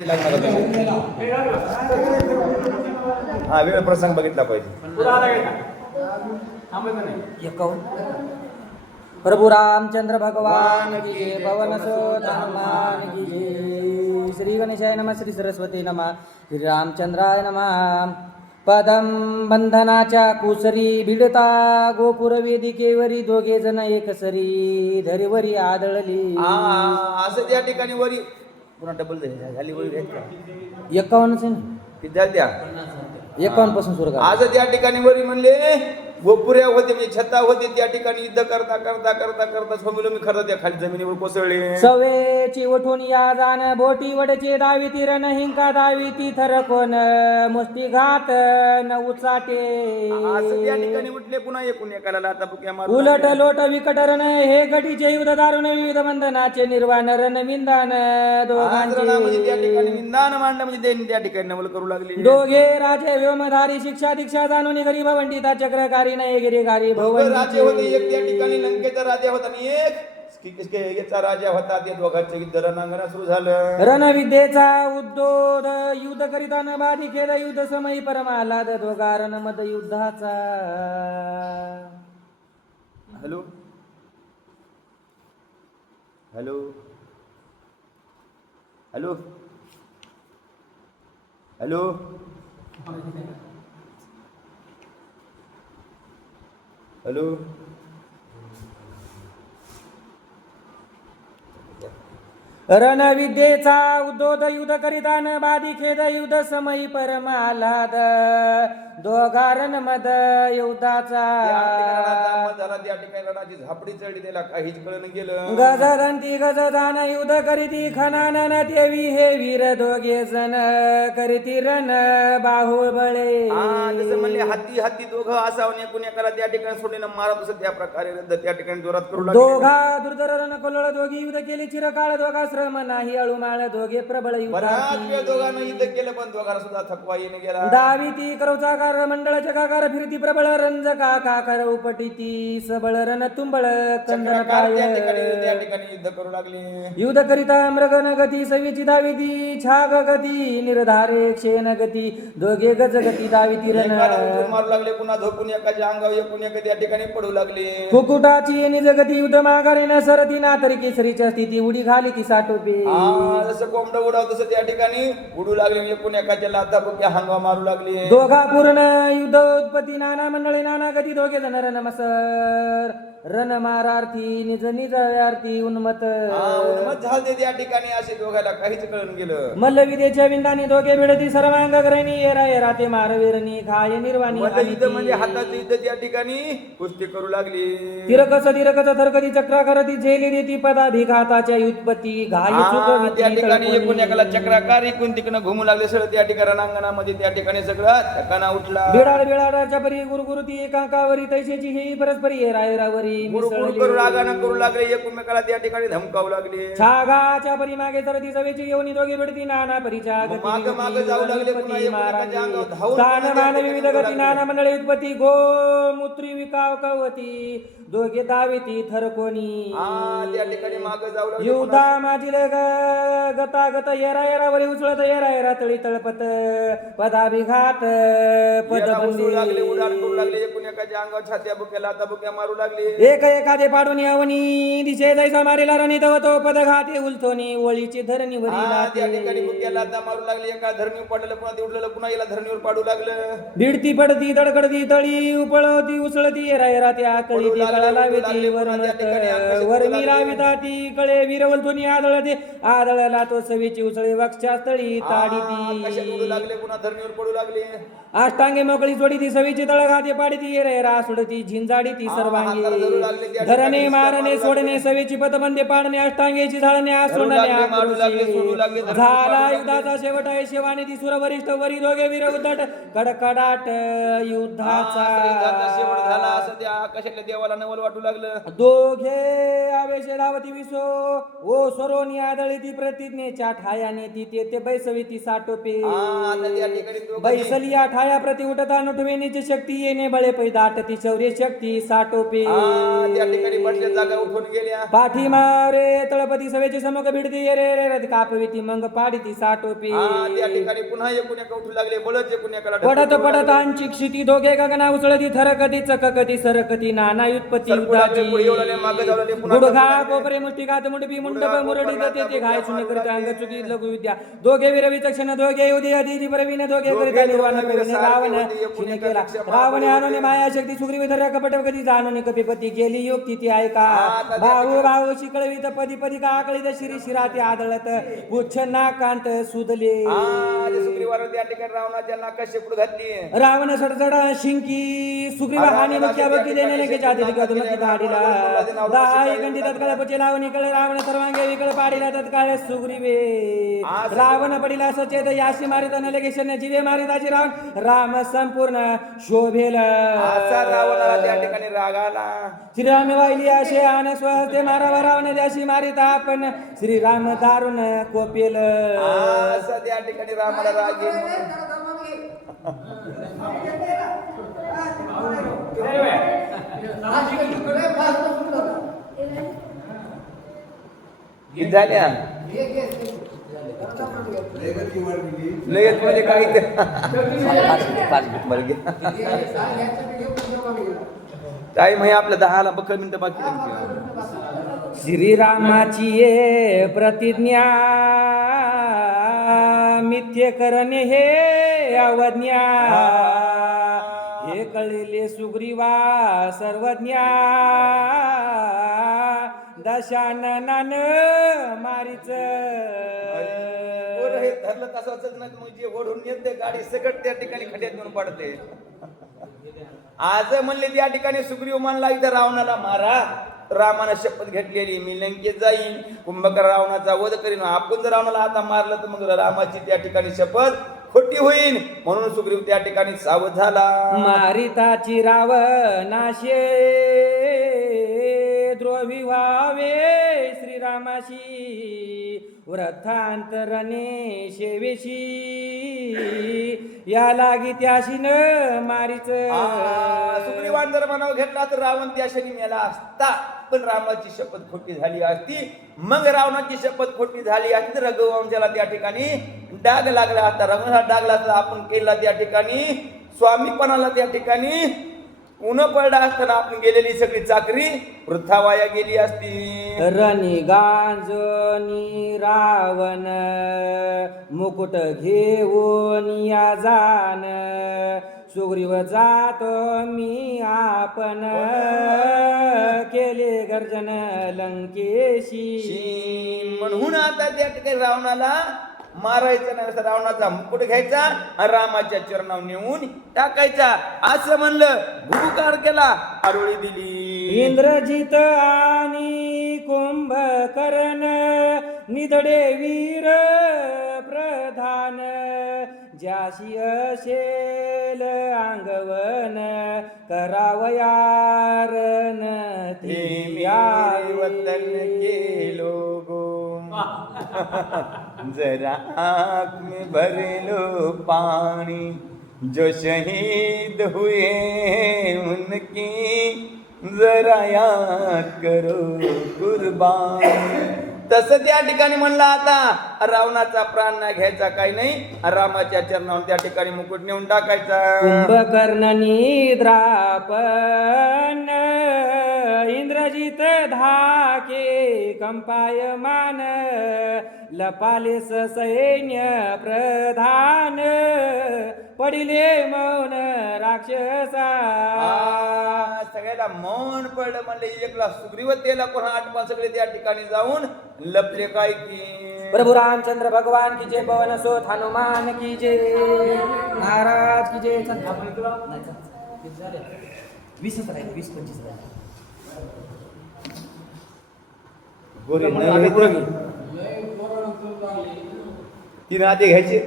हा वेळ प्रसंग बघितला पाहिजे. प्रभु रामचंद्र भगवान की जय, पवन सुत हनुमान की जय. श्री गणेशाय नमः, श्री सरस्वती नमः, श्री रामचंद्राय नमः. पदम बंधनाच्या कुसरी भिडता गोपुर वेदिकेवरी दोघे जण एकसरी धरीवरी आदळली. असं त्या ठिकाणी वरी पुन्हा डबल झाली वरी 51 आहे ना, किती झाली त्या 51 पासून सुरू करा. आज त्या ठिकाणी वरी म्हणले गोपुऱ्या होते म्हणजे छता होते त्या ठिकाणी युद्ध करता करता करता करता स्वामीलो मी खरं त्या खाली जमिनीवर कोसळले. सवेची उठून या जाण बोटी वडचे दावी ती रण हिंका दावी ती थरकोन मुष्टी घात न उचाटे. असं त्या ठिकाणी उठले पुन्हा एकूण एकाला लाता बुक्या मारून उलट लोट विकट रण हे गटीचे युद्ध दारुण विविध बंधनाचे निर्वाण रण विंदान दोघांचे. म्हणजे त्या ठिकाणी विंदान मांडलं म्हणजे त्यांनी त्या ठिकाणी नवल करू लागले. दोघे राजे व्योमधारी शिक्षा दीक्षा जाणून गरीब वंडिता चक्रकारी नाही गिरीगारी भवन राजे होते. एक त्या ठिकाणी लंकेचा राजा होता आणि एक याचा राजा होता. ते दोघांचे युद्ध रणांगणात सुरू झालं. रणविद्येचा उद्योद युद्ध करिताना बाधी केलं युद्ध समयी परमालाद दोघा रणमद युद्धाचा. Hello hello hello hello hello रणविद्येचा उद्योद युद्ध करितान बाधी खेद युद्ध समयी परमालाद दोघा रणमद युद्धाचा. त्या ठिकाणी रणाची झापडी चढली त्याला काहीच कळलं गेलं. गजदंती गजदान युद्ध करीती खनानन देवी हे वीर दोघे जण करीती रण बाहुबळे. जसं म्हणले हत्ती हत्ती दोघं असावं एकूण एकाला त्या ठिकाणी सोडलेलं मारत असत त्या प्रकारे त्या ठिकाणी जोरात करू लागले. दोघा दुर्धर रण कोलळ दोघी युद्ध केले चिरकाळ दोघा श्रम नाही अळुमाळ दोघे प्रबळ युद्धार्थी. दोघांना युद्ध केलं पण दोघांना सुद्धा थकवा येऊन गेला. दावी ती करवचाकार मंडळ चकाकार फिरती प्रबळ रंज काकार उपटीती सबळ रण तुंबळ कंदन त्या ठिकाणी युद्ध करू लागले. युद्ध करिता मृगन गती सवीची दाविती छाग गती निर्धारे क्षेन गती दोघे गज गती दाविती रण मारू लागले. पुन्हा झोपून एकाच्या अंगावर एकूण एक त्या ठिकाणी पडू लागले. फुकुटाची निज गती युद्ध माघारी न सरती ना तरी केसरीच्या स्थिती उडी घाली ती साठोपे. जसं कोंबड उडाव तसं त्या ठिकाणी उडू लागले. एकूण एकाच्या लाथा बुक्या हंगा मारू लागले. दोघा पूर्ण युद्ध उत्पत्ती नाना मंडळी नाना गती दोघे जण रणमसर रण मारार्थी निज निज अर्थी उन्मत झाले त्या ठिकाणी. असे दोघाला काहीच कळून गेलं. मल्लविद्येच्या विंदानी दोघे भिडती सर्वांग ग्रहणी येरा येरा ते मारवीरणी खाय निर्वाणी म्हणजे हाताचं युद्ध त्या ठिकाणी कुस्ती करू लागली. तिरकस थरकती चक्रा करती झेली देती पदाभिघाताच्या युत्पत्ती घाई चुक त्या ठिकाणी एकूण एकाला चक्राकार इकून तिकडं घुमू लागले. सगळं त्या ठिकाणी रणांगणामध्ये त्या ठिकाणी सगळं ठिकाणा उठला. बिडाडाच्या परी गुरुगुरुती एकांकावरी तैसेची ही परस्परी येरायरावरी करू रागानं करू लागले. एकमेकाला त्या ठिकाणी धमकावू लागले. छागाच्या परी मागे सरती सवेची येऊन दोघे भिडती नाना परीच्या माग माग जाऊ लागले. पुन्हा एकमेकाच्या अंगावर धावून मान विविध गती नाना मंडळी उत्पत्ती गो मूत्री विकाव कवती दोघे दाविती थरकोनी. त्या ठिकाणी माग जाऊ लागले. युद्धा माझी गता गत येरा येरावरी उचळत येरा येरा तळी तळपत पदाभिघात पदबंदी लागले. उडान करू लागले. एकूण एकाच्या अंगावर छात्या बुक्या लाता बुक्या मारू लागले. एक एखादे पाडून यावनी दिशे जायचा मारेला रणी तो पदघाते उलथोनी ओळीची धरणी त्या ठिकाणी बुक्या लाता मारू लागले. एका धरणीवर पडलं पुन्हा ते उडलेलं पुन्हा याला धरणीवर पाडू लागलं. भिडती पडती तडकडती तळी उपळती उसळती येरा येरा त्या कळी ती कळा लाविती वरमी लाविता ती कळे विरवलतोनी आदळते आदळला तो सवीची उसळे वक्षा तळी ताडी ती लागले. पुन्हा धरणीवर पडू लागले. अष्टांगे मोकळी जोडी ती सवीची तळघाते पाडती येरा येरा सुडती झिंजाडी ती सर्वांगी धरणे मारणे सोडणे सवेची पदबंदे पाडणे अष्टांगेची झाडणे आसोडणे झाला युद्धाचा शेवट आहे शिवाने ती सुर वरिष्ठ वरी दोघे वीर उद्धट कडकडाट युद्धाचा शेवट झाला. असं त्या आकाशातल्या देवाला नवल वाटू लागलं. दोघे आवेशे धावती विसो ओ सरोनी आदळी ती प्रतिज्ञेच्या ठायाने ती ते बैसवी ती साटोपे बैसली या ठाया प्रति उठता नुठवेनीची शक्ती येणे बळे पै दाटती शौर्य शक्ती साटोपे. त्या ठिकाणी बसल्या जागा उठून गेल्या. पाठीमारे तळपती सवेची समोक भिडती रे रे रथ कापविती मग पाडिती साटोपी त्या ठिकाणी पुन्हा एकूण एका उठू लागले, बळच एकूण एकाला पडत पडत आंची क्षिती दोघे गगना उचळती थरकती चककती सरकती नाना युत्पत्ती उदाची गुडघा कोपरे मुष्टिकात मुडपी मुंडप मुरडी दते ते घाय शून्य करते अंग चुकी लघु विद्या दोघे वीर विचक्षण दोघे उदय अधि परवीन दोघे करिता निर्वाण प्रवीण रावण क्षीण केला रावण आणून माया शक्ती सुग्रीव धर कपट कधी जाणून कपिपती गेली युक्ती ती ऐका भाऊ भाऊ शिकळवीत पदी पदी काकळीत शिरी शिराती आदळत पुच्छ नाकांत सुदले सुग्रीवानं त्या ठिकाणी रावणाच्या नाकात शेपूट घातली. रावण सडसड शिंकी सुग्रीव हानी नक्या बकी देणे लेके जाती गदमती धाडीला दाई गंडी तत्काळ पचे लावणी कळे रावण सर्वांगे विकळ पाडीला तत्काळ सुग्रीवे रावण पडिला सचेत याशी मारित नलेके शन्य जीवे मारिताची रावण राम संपूर्ण शोभेल असा रावणाला त्या ठिकाणी राग आला. श्रीराम वाहिली असे आन स्वहस्ते मारावा रावण द्याशी मारिता आपण श्रीराम दारुण कोपेल असा त्या ठिकाणी रामाला राग येईल म्हणून झाल्या लगेच म्हणजे काही टाईम आहे आपलं 10 बक्कळ मिनिटं बाकी आहे. श्रीरामाची ये प्रतिज्ञा मिथ्य करणे हे अवज्ञा हे कळले सुग्रीवा सर्वज्ञा दशाननान मारीच हे धरलं तसंच नाही मग जे ओढून येते गाडी सकट त्या ठिकाणी खड्यात घेऊन पडते. आज म्हणले त्या ठिकाणी सुग्रीव म्हणला इथं रावणाला मारा. रामानं शपथ घेतलेली मी लंकेत जाईन कुंभकर रावणाचा वध करीन. आपण जर रावणाला आता मारलं तर मग रामाची त्या ठिकाणी शपथ खोटी होईल म्हणून सुग्रीव त्या ठिकाणी सावध झाला. मारिताची रावणाशे द्रोही व्हावे श्रीरामाशी व्रतांतरणे शेवेशी या लागी त्याशी न मारीच. सुग्रीवान जर मनावर घेतला तर रावण त्या क्षणी मेला असता. पण रामाची शपथ खोटी झाली असती. मग रावणाची शपथ खोटी झाली असती तर रघुवंशाला त्या ठिकाणी डाग लागला असता. रघुवंशाला डाग लागला आपण केला त्या ठिकाणी स्वामीपणाला त्या ठिकाणी ऊन पडला असताना आपण गेलेली सगळी चाकरी वृथा वाया गेली असती. रणी गांजनी रावण मुकुट घेऊन या जाण सुग्रीव जातो मी आपण केले गर्जन लंकेशी. म्हणून आता त्या ठिकाणी रावणाला मारायचं नाही. रावणाचा मुकुट घ्यायचा आणि रामाच्या चरणावर नेऊन टाकायचा असं म्हणलं. भूकार केला आरोळी दिली. इंद्रजित आणि कुंभकर्ण निधडे वीर प्रधान ज्याशी असेल अंगवन करावयारण ते वतन केलो गो जरा आँख में भरेलो पानी जो शहीद हुए उनकी जरा याद करो कुर्बानी. तसं त्या ठिकाणी म्हणलं आता रावणाचा प्राण नाही घ्यायचा काही नाही. रामाच्या चरणावर त्या ठिकाणी मुकुट नेऊन टाकायचा. कुंभकर्ण निद्रापन इंद्रजित धाके कंपायमान लपाले सैन्य प्रधान पडिले मौन राक्षसा. सगळ्याला मौन पडलं. म्हणले एकला सुग्रीव तेला कोणा आठवा सगळे त्या ठिकाणी जाऊन लपले काय की. प्रभु रामचंद्र भगवान की जय पवन सोत हनुमान की जय महाराज की जय. 20-25 तीन आधी घ्यायचे.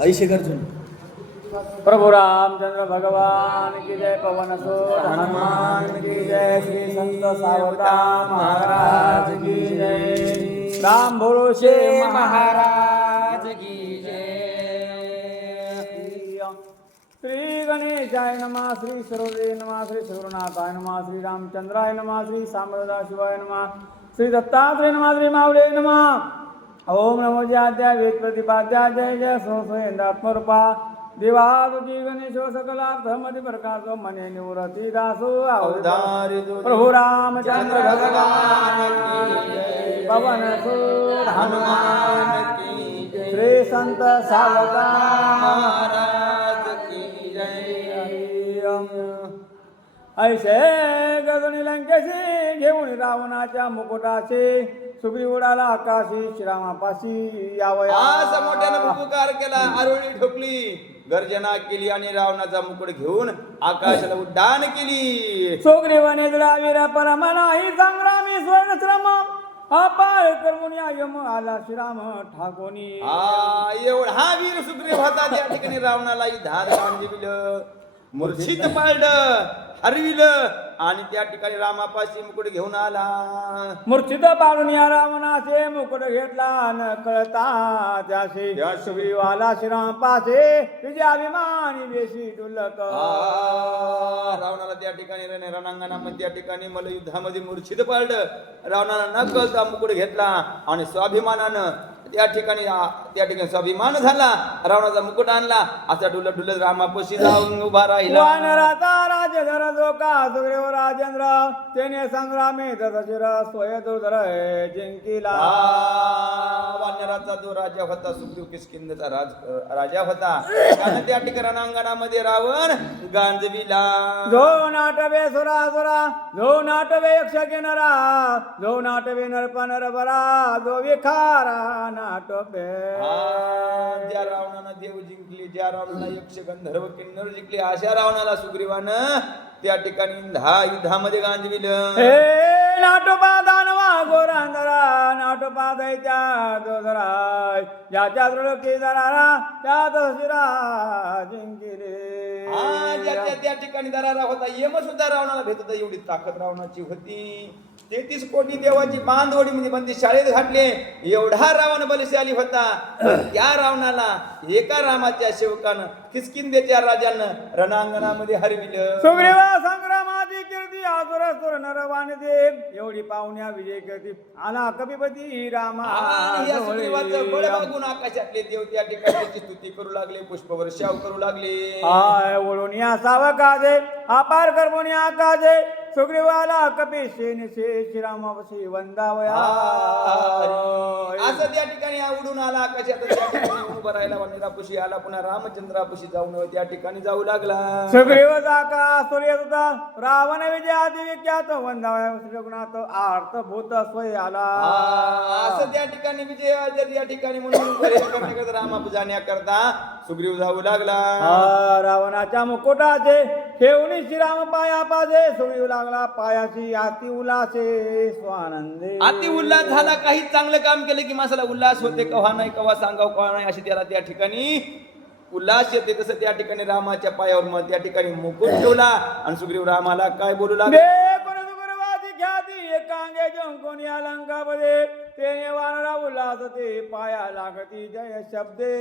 ऐशी गर्जन प्रभु रामचंद्र भगवान की जय पवन सोत हनुमान की जय श्री संत सावधान महाराज की जय राम भरोसे महाराज की जय. गणेशाय नमः श्री सर्वदेव नमः श्री सर्वनाथाय नमः श्री रामचंद्राय नमः श्री सांबदा शिवाय नमः श्री दत्तात्रेय नमः श्री माऊले नमः ओम नमो जयाद्या वेद प्रतिपाद्या जय जय सोयेंदात्मरूपा देवादुजी गणेशो सकलार्थ मधि प्रकाशो मने निवृत्ती दासो अवतारी प्रभु रामचंद्र भगवान की जय पवन सुत हनुमान की जय श्री संत सावधान महाराज की जय ऐसे गगनी लंकेशी घेऊन रावणाच्या मुकुटाचे सुग्रीव उडाला आकाशी श्रीरामापाशी यावया असा मोठ्यानं पुकार केला आरोळी ठोकली गर्जना केली आणि रावणाचा मुकुट घेऊन आकाशाला उड्डाण केली सुग्रीवने वीर परमनाही संग्रामी स्वर्णश्रम अपार कर्मुनिया यम आला श्रीराम ठाकोनी एवढा वीर सुग्रीव होता त्या ठिकाणी रावणाला धार गांजिविलं मूर्छित पाडलं हरविलं आणि त्या ठिकाणी रामापाशी मुकुट घेऊन आला मूर्छित पाडून या रावणाचे मुकुट घेतला न कळता त्याशी सुग्रीव आला श्रीराम पासे विजयाभिमानी वेशी डुलक रावणाला त्या ठिकाणी रणांगणामध्ये त्या ठिकाणी मला युद्धामध्ये मूर्छित पाडलं रावणाला न कळता मुकुट घेतला आणि स्वाभिमानानं त्या ठिकाणी स्वाभिमान झाला रावणाचा मुकुट आणला असा डुलत डुलत रामापाशी जाऊन उभा राहिला वानराचा राजधर जो का सुग्रीव राजेंद्र त्याने संग्रामे दशशिर स्वय दुर्धर जिंकिला वानराचा जो राजा होता सुग्रीव किष्किंधेचा राजा होता त्यानं त्या ठिकाणी रणांगणामध्ये रावण गांजविला जो नाटवे सुरासुरा जो नाटवे यक्ष किनरा जो नाटवे नरप नरबरा जो विखारा नाटवे ज्या रावणानं देव जिंकले ज्या रावणाला यक्ष गंधर्व किन्नर जिंकले अशा रावणाला सुग्रीवानं त्या ठिकाणी युद्धामध्ये गांजविलं हे नाटोपा दानवा गोरांधरा नाटोपा दैत्या दोधरा ज्याच्या दृढकी दरारा त्या दशिरा जिंकिले त्या ठिकाणी दरारा होता यम सुद्धा रावणाला भेट होता एवढी ताकद रावणाची होती 33 कोटी देवाची बांधवडीमध्ये बंदी शाळेत घातले एवढा रावण बलशाली होता त्या रावणाला एका रामाच्या सेवकानं किष्किंधेच्या राजानं रणांगणामध्ये हरविलं सुग्रीव संग्रामाची कीर्ती आसुर नरवान देव एवढी पाहुण्या विजय कीर्ती आला कपिपती रामा या सुग्रीवाचं बळ बघून आकाशातले देव त्या ठिकाणी त्याची स्तुती करू लागले पुष्पवर्षाव करू लागले ओळून या सावकाजे अपार कर्मोनी आकाशे सुग्रीवाला कपिशेन श्रीरामावशी वंदावया असं त्या ठिकाणी उडून आला आकाशात त्या ठिकाणी उभं राहिला निरापुशी आला पुन्हा रामचंद्रापुशी जाऊन त्या ठिकाणी जाऊ लागला सुग्रीव जाका सूर्य सुद्धा रावण विजय आदी विख्यात वंदावया श्रीरघुनाथ आर्तभूत स्वय आला असं त्या ठिकाणी विजय या ठिकाणी म्हणून करण्याकरता रामापू जाण्याकरता सुग्रीव जाऊ लागला रावणाच्या मुकुटाचे ठेवणी श्रीराम पाया पाजे सुग्रीव लागला पायाची अति उल्हासे स्वानंदे अति उल्हास झाला काही चांगलं काम केलं की माणसाला उल्हास होते कव्हा नाही कव्हा सांगाव कव्हा नाही अशी त्याला त्या ठिकाणी उल्हास येते तसं त्या ठिकाणी रामाच्या पायावर मग त्या ठिकाणी मुकुट ठेवला आणि सुग्रीव रामाला काय बोलू लागला ख्याती एकांगे जिंकून या लंकामध्ये तेने वानरा उल्हास ते पाया लागती जय शब्दे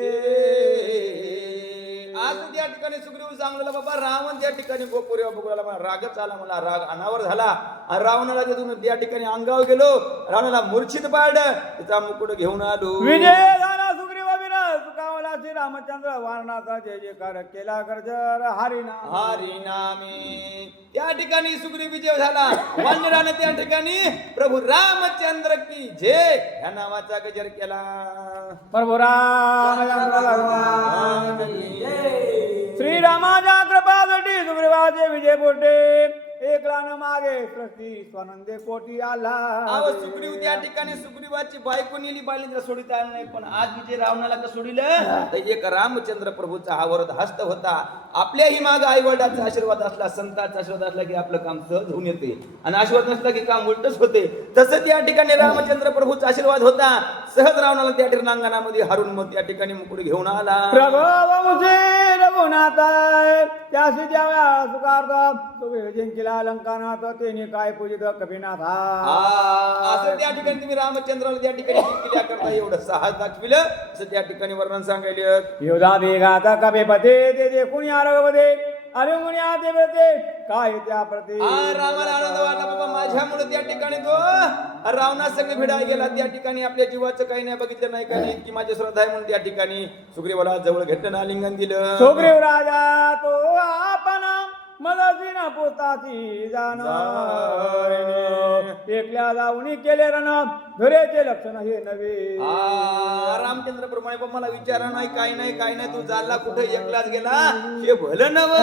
आज त्या ठिकाणी सुग्रीव सांगलेला बाबा रावण त्या ठिकाणी गोपुरीवर बघूला मला रागच आला मला राग अनावर झाला आणि रावणाला तिथून त्या ठिकाणी अंगावर गेलो रावणाला मूर्छित पाडलं त्याचा मुकुट घेऊन आलो विजय झाला सुग्रीव सुखावला श्री रामचंद्र वारणाचा जय जयकार केला गर्जर हरिनाम हरिनामे त्या ठिकाणी सुग्रीव विजय झाला वानराने त्या ठिकाणी प्रभू रामचंद्र की जय ह्या नावाचा गजर केला प्रभू रामचंद्र भगवान की जय श्रीरामाच्या कृपासाठी सुग्रीवाचे विजय बोटे एकला न मागे सृष्टी स्वानंदे कोटी आला सुग्रीव त्या ठिकाणी सुग्रीवाची बायको नेली बालिंद्र सोडित आला नाही पण आज विजय रावणाला का सोडिलं तर एक रामचंद्र प्रभूचा हा वरद हस्त होता आपल्याही माग आई वडिलांचा आशीर्वाद असला संतांचा आशीर्वाद असला की आपलं काम सहज होऊन येते आणि आशीर्वाद नसला की काम उलटच होते तसं त्या ठिकाणी रामचंद्र प्रभूचा आशीर्वाद होता सहज रावणाला त्या रणांगणामध्ये हारून मग त्या ठिकाणी मुकुट घेऊन आला रघुनाथ त्याशी द्याव्या सुकारता सुग्रीव जिंकिला लंकानाथ तेने काय पूजित कपिनाथ असं त्या ठिकाणी तुम्ही रामचंद्राला त्या ठिकाणी जिंकल्या करता एवढं साहस दाखविलं असं त्या ठिकाणी वर्णन सांगायला योधा देघात कपिपते ते कुणी आरगवदे अरे मुनी आते प्रते काय त्या प्रती रामाला आनंद वाटला बाबा माझ्यामुळे त्या ठिकाणी तो रावणासंग भिडायला गेला. त्या ठिकाणी आपल्या जीवाचं काही नाही बघितलं नाही काही नाही, की माझी श्रद्धा आहे म्हणून त्या ठिकाणी सुग्रीवाला जवळ घेतलं, आलिंगन दिलं. सुग्रीव राजा तो आपण मदतीन पोताची जाण एकल्या जाऊन केले रण धुरेचे लक्षण हे नवे. रामचंद्र प्रमाणे पण मला विचारा नाही काय नाही काय नाही, तू चालला कुठे एकलाच गेला हे भलं नव.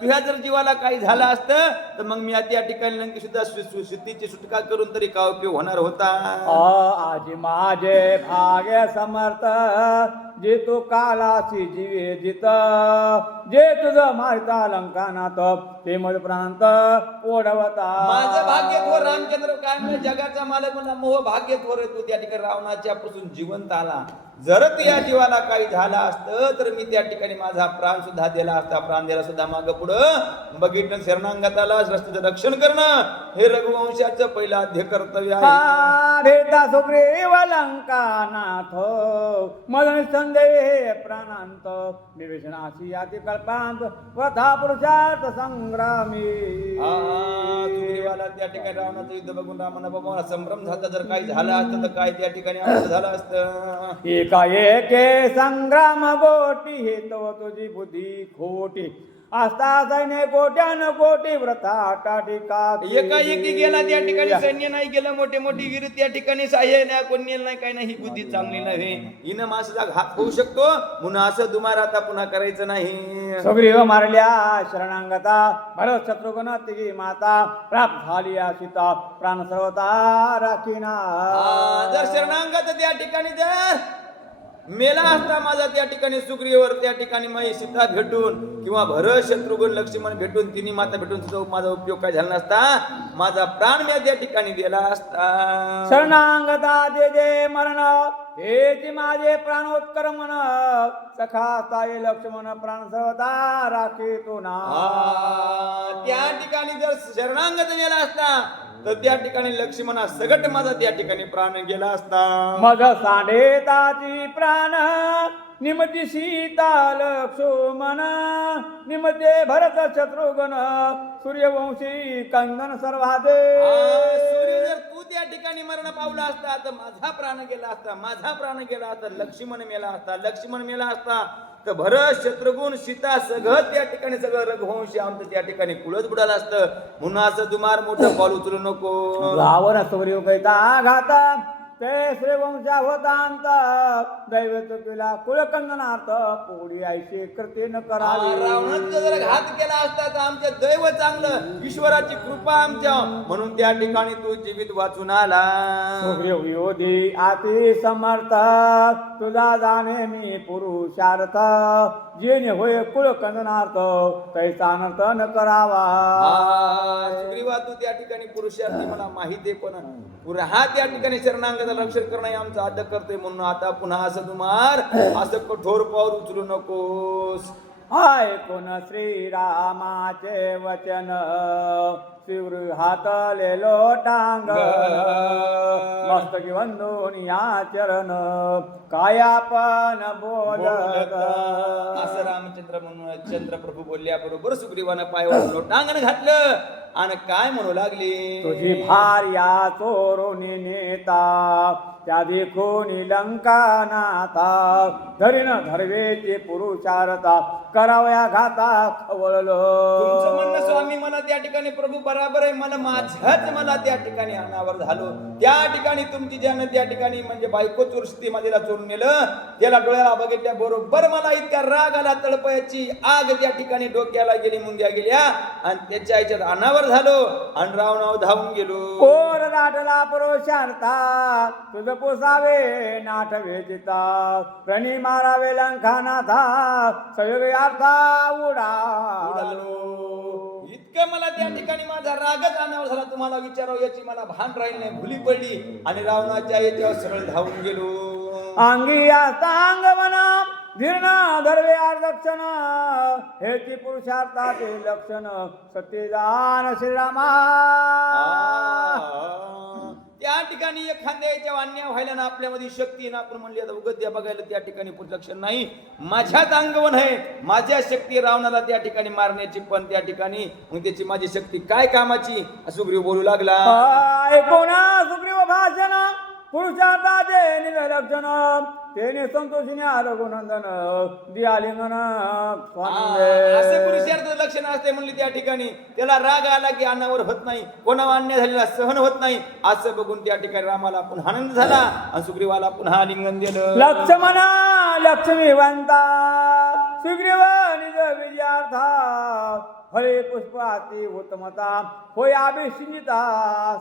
तुझ्या जर जीवाला काही झालं असतं तर मग मी त्या ठिकाणी नक्की सुद्धा शेतीची सुटका करून तरी काय उपयोग होणार होता. आजी माझे भाग्य समर्थ जे तू कालाची जीवे जित जे तुझं मारता लंकानात ते मध प्रांत ओढवता. माझं भाग्य थोर रामचंद्र काय म्हणजे जगाचा मालक म्हणला मोह भाग्य थोर आहे तू त्या ठिकाणी रावणाच्या पासून जिवंत आला. जर या जीवाला काही झालं असतं तर मी त्या ठिकाणी माझा प्राण सुद्धा दिला असता. प्राण दिला सुद्धा माग पुढं बघितलं शरणांगताला रस्त्याचं रक्षण करणं हे रघुवंशाचं पहिलं आद्य कर्तव्य आहे. भेटा सुग्रीव लंकानाथ मदन संदेह प्राणांत विभीषणाशी अति कल्पांत वथा पुरुषार्थ संग्रामी. सुग्रीवाला त्या ठिकाणी रावणाचं युद्ध बघून रामाना बाबा संभ्रम झाला. जर काही झालं असतं तर काय त्या ठिकाणी आनंद झाला असतं. एका एके संग्राम गोटी हे तो तुझी बुद्धी खोटी असता सैन्य कोट्यान कोटी व्रता टाटिका. एकाएकी गेला त्या ठिकाणी सैन्य नाही गेलं, मोठे मोठी वीर त्या ठिकाणी सहाय्य नाही कोणी नाही काही नाही. ही बुद्धी चांगली नव्हे, हिनं माणसाचा घात होऊ शकतो म्हणून असं दुमार आता पुन्हा करायचं नाही. सुग्रीव मारल्या शरणांगता भरत शत्रुघ्न तिघी माता प्राप्त झाली सीता प्राण सर्वता राखीना. जर शरणांगत त्या ठिकाणी जर मेला असता माझा त्या ठिकाणी सुग्रीवर त्या ठिकाणी माझी सीता भेटून किंवा भरत शत्रुघ्न लक्ष्मण भेटून तिन्ही माता भेटून सुद्धा माझा उपयोग काय झाला नसता. माझा प्राण मी त्या ठिकाणी दिला असता. शरणांगता जे जे मरण हेची माझे प्राणोत्कर्मण सखा ताई लक्ष्मण प्राण सर्वता राखे तो ना. त्या ठिकाणी जर शरणांगत गेला असता तर त्या ठिकाणी लक्ष्मणा सगट माझा त्या ठिकाणी प्राण गेला असता. मज सांडे ताची प्राण निमती सीता लक्ष्मण निमते भरत शत्रुघ्न सूर्यवंशी कंदन सर्वादे. सूर्य जर तू त्या ठिकाणी मरण पावला असता तर माझा प्राण गेला असता. माझा प्राण गेला असता लक्ष्मण मेला असता. लक्ष्मण मेला असता तर भरत शत्रुघ्न सीता सगळं त्या ठिकाणी सगळं रघुवंशी आमचं त्या ठिकाणी कुळच बुडालं असतं. म्हणून असं दुमार मोठं पाऊल उचलू नको. रावण सूर्य कैता घाता ते श्रीवंशा होतांत दैवत तुला कुलकंदनार्थ पोळी ऐशी कृती न करावी. रावणाचा जर घात केला असता तर आमचं दैव चांगलं, ईश्वराची कृपा आमच्या म्हणून त्या ठिकाणी तू जीवित वाचून आला. सुग्रीव योधी अति समर्थ तुझा जाणे मी पुरुषार्थ जेणे होय कुलकंदनार्थ कैसा अनर्थ न करावा. सुग्रीवा तू त्या ठिकाणी पुरुषार्थी मला माहिती आहे, पण हा त्या ठिकाणी शरणांगत रक्षण करणं हे आमचं आद्य करतोय म्हणून आता पुन्हा असं तुम्हार असं कठोर पाऊल उचलू नकोस. ऐकून श्रीरामाचे वचन शिवर हातले लोटांग मस्तकी वंदून या चरण काय आपण बोलत. असं रामचंद्र म्हणून चंद्रप्रभू बोलल्याबरोबर सुग्रीवानं पायावर लोटांगण घातलं आणि काय म्हणू लागली. तुझी भार्या चोरून नेता त्या देखून लंका नाथा धरीन धर्वेचे पुरुषार्था करावया घाता खवळलो. तुमचं म्हणणं स्वामी मला त्या ठिकाणी प्रभू बराबर आहे. मला त्या ठिकाणी अनावर झालो. त्या ठिकाणी तुमची ज्यानं त्या ठिकाणी म्हणजे बायको चोरस्ती माझ्याला चोरून नेलं त्याला डोळ्याला बघितल्या बरोबर मला इतका राग आला. तळपयाची आग त्या ठिकाणी डोक्याला गेली, मुंग्या गेल्या आणि त्याच्या याच्यात अनावर झालो आणि रावणावर धावून गेलो. कोर नाटला पुरुषार्था तुझ पोसावे नाटवे चिता प्रणी मारावे लंकानाथा संयोगार्था उडालो. इतकं मला त्या ठिकाणी माझा रागच अनावर झाला. तुम्हाला विचारावं याची मला भान राहील नाही, भुली पडली आणि रावणाच्या याच्यावर सरळ धावून गेलो. अंगी सांगवना धीर्ण धर्वे आर्दक्षण हेची पुरुषार्थाचे लक्षण सत्यजान श्रीरामा. त्या ठिकाणी एखाद्याच्या अन्याय व्हायला ना आपल्यामध्ये शक्ती आहे ना, आपण म्हणले आता उगत द्या बघायला त्या ठिकाणी लक्षण नाही. माझ्याच अंगवन आहे, माझ्या शक्ती रावणाला त्या ठिकाणी मारण्याची, पण त्या ठिकाणी मग त्याची माझी शक्ती काय कामाची, सुग्रीव बोलू लागला. ऐकोना सुग्रीव भाषण पुरुषार्थाचे निलक्षण तेने संतोषिने रघुनंदन दियालिंगन असे पुरुषार्थ लक्षण असते म्हणले त्या ठिकाणी. त्याला राग आला की अन्नावर होत नाही, कोणावर अन्याय झालेला सहन होत नाही, असं बघून त्या ठिकाणी रामाला पुन्हा आनंद झाला आणि सुग्रीवाला पुन्हा लिंगन दिलं. लक्ष्मणा लक्ष्मीवंता सुग्रीव निज विजयार्था हरे पुष्पाती उत्तमता होय अभिषिंजिता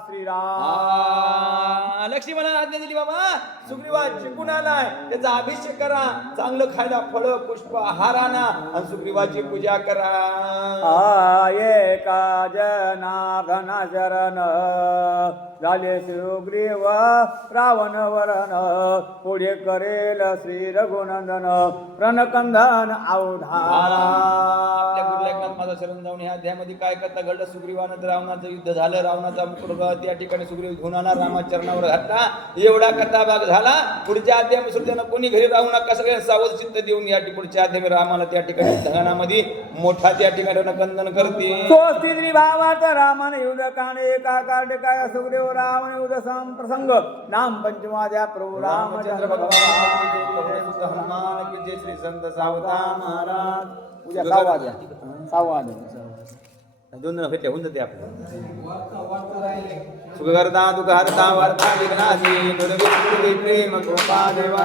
श्रीराम. लक्ष्मणाला आज्ञा दिली बाबा सुग्रीवा शिकून आलाय, त्याचा अभिषेक करा, चांगलं खायला फळ पुष्प आहार आणा आणि सुग्रीवाची पूजा करा. एका जनार्दन शरण झाले सुग्रीव रावण वरण पुढे करेल श्री रघुनंदन रणकंदन अवधान. आपल्या कुठल्या माझा शरण जाऊन ह्या अध्यायामध्ये काय करता घडलं. सुग्रीवानं रावणाचं युद्ध झालं, रावणाचा मुकुट त्या ठिकाणी सुग्रीव घेऊन आला, रामाचरणावर घातला. एवढा कथा भाग झाला. पुढच्या अध्याय सुद्धा कोणी घरी राहू नका, सगळ्यांना सावध चित्त देऊन या पुढच्या अध्याय रामाला त्या ठिकाणी धनामध्ये मोठा त्या ठिकाणी रणकंदन करते. तो स्त्री भावात रामन युद्ध काणे एका काटे काय सुग्रीव रावण युद्ध प्रसंग नाम पंचमाद्या प्रभू रामचंद्र भगवान हनुमान की जय. श्री संत सावता महाराज पूजा सावा दोन भेटले होऊन जाते आपल्याला. सुखकर्ता दुःखहर्ता वार्ता विघ्नाची दुर्वी प्रेम कृपा देवा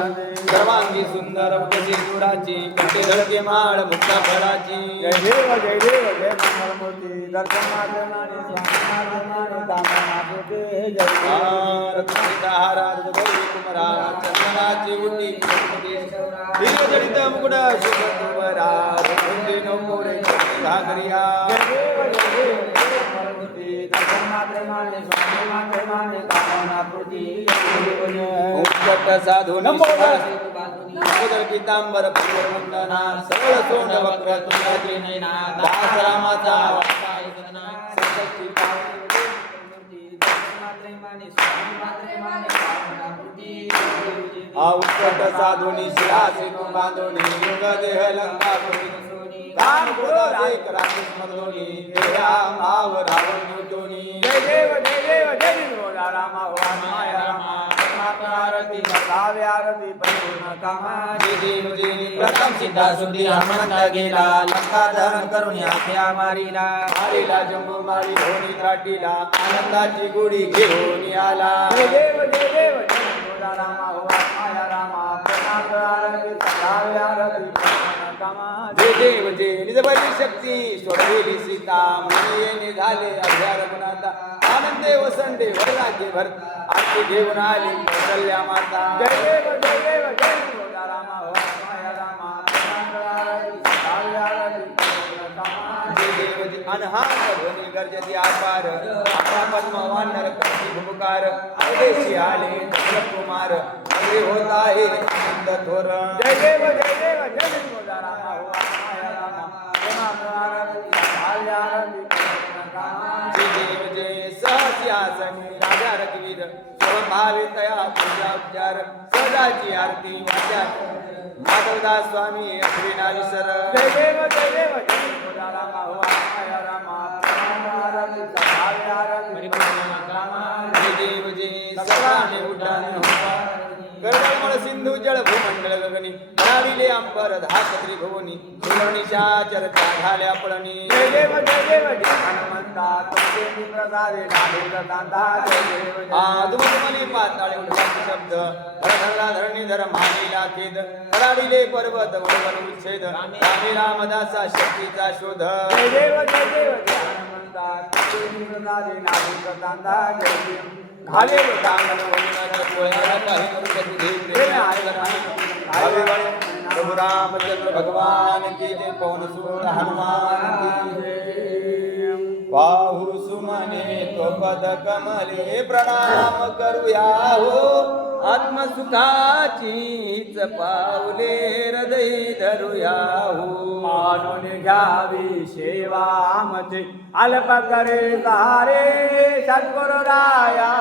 सर्वांगी सुंदर मुखशी चुराची कंठे धडके माळ मुक्ता फळाची. जय देव जय देव जय मंगलमूर्ती दर्शनाचे माने स्वामी दामनाचे जय रत्नहारा गौरी कुमारा चंदनाची उटी धीरजडित मुकुट शुभरा रुंदी नकोरे घागरिया. साधू पितांबर वंदना सरळ सोंड वक्र तुंगाची नैना दास रामाचा उत्कट साधुनी शिरासी तू बांधोनी युग देह लंका दान क्रोध राक्षस मर्दोनी देहा माव रावण युद्धोनी. जय देव जय देव जय देव रामा माया रामा आरती बतावे आरती परिपूर्ण कामा. प्रथम सिद्धा शुद्धी हनुमंत गेला लंका दहन करून आख्या मारीला. मारीला जंबू मारी धोनी त्राटीला आनंदाची गुढी घेऊन आला. जय देव जय देव जय देव रामा माया रामा आरती बतावे आरती परिपूर्ण कामा. जय देव जय निजबली शक्ती सोडलेली सीता मुनी झाले अभ्यार गुणाता आनंदे वसंते वरराज्य भर आरती घेऊन आली कौशल्या माता. जय देव जय देव जय देव रामा माया रामा आरती बतावे आरती परिपूर्ण कामा. जय देव जय अनहात ध्वनी गर्जती आपार आपा पद्म वानर करती भूकार अवदेशी आले कुमार अरे होत आहे आनंद धोरण. जय देव जय देव जय देव रामा माया रामा आरती बतावे आरती परिपूर्ण कामा. जय देव जय सहस्यासनी राजा रघुवीर स्वभावे तया पूजा उपचार सदाची आरती वाचार माधवदास स्वामी अश्विनाविसर. जय देव जय देव जय देव रामा माया रामा आरती बतावे आरती परिपूर्ण कामा. जय देव जय सर्वाने उड्डाण गरुडमळ सिंधू जळ भूमंडळ गगनी कराविले अंबर धाकत्री भुवनी सुरनिशाचर झाल्या पळणी. जय देव जय देव जय हनुमंता तुमचे प्रसादे नाभिक कांता. जय देव जय आदुमनी पाताळे उठवाचे शब्द धरधरा धरणीधर मानेला खेद कराविले पर्वत वळवळ उच्छेद रामे रामदासा शक्तीचा शोध. जय देव जय देव जय हनुमंता तुमचे प्रसादे नाभिक कांता. जय देव घाले दांगण वनराज कोळ्याला काही करू दे प्रभु रामचंद्र भगवान की जय. पवन सुत हनुमान की जय. पाहु सुमने तो पद कमले प्रणाम करूया हो आत्मसुखाचीच पावले हृदय धरुयाहू मानून घ्यावी सेवा आमचे अल्प करे सारे सद्गुरु राया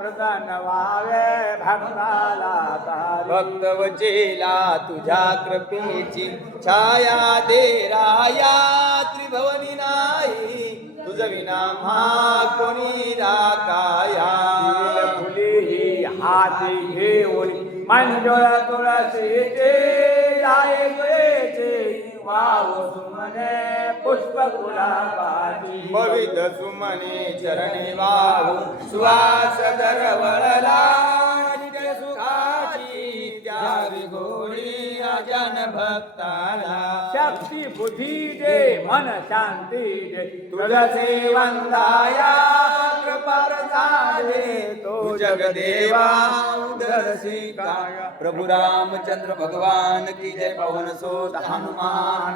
प्रसन्न व्हावे भक्ताला तारे भक्त वचेला तुझ्या कृपेची छाया दे राया त्रिभुवनी नाही तुझ विना कोणी राकाया फुले हाती घेऊन मंजुळ तुळशीचे जाय गळेचे वाहू सुमने पुष्प गुलाबाची पवित सुमने चरणी वाहू सुवास दरवळला नित्य सुखाची द्यावी गोडी अजन भक्ताला शक्ती बुद्धी दे मन शांती दे तुझसे वंदाया कृपा प्रसादे तो जगदेवा उदरसी काय प्रभु रामचंद्र भगवान की जय पवन सुत हनुमान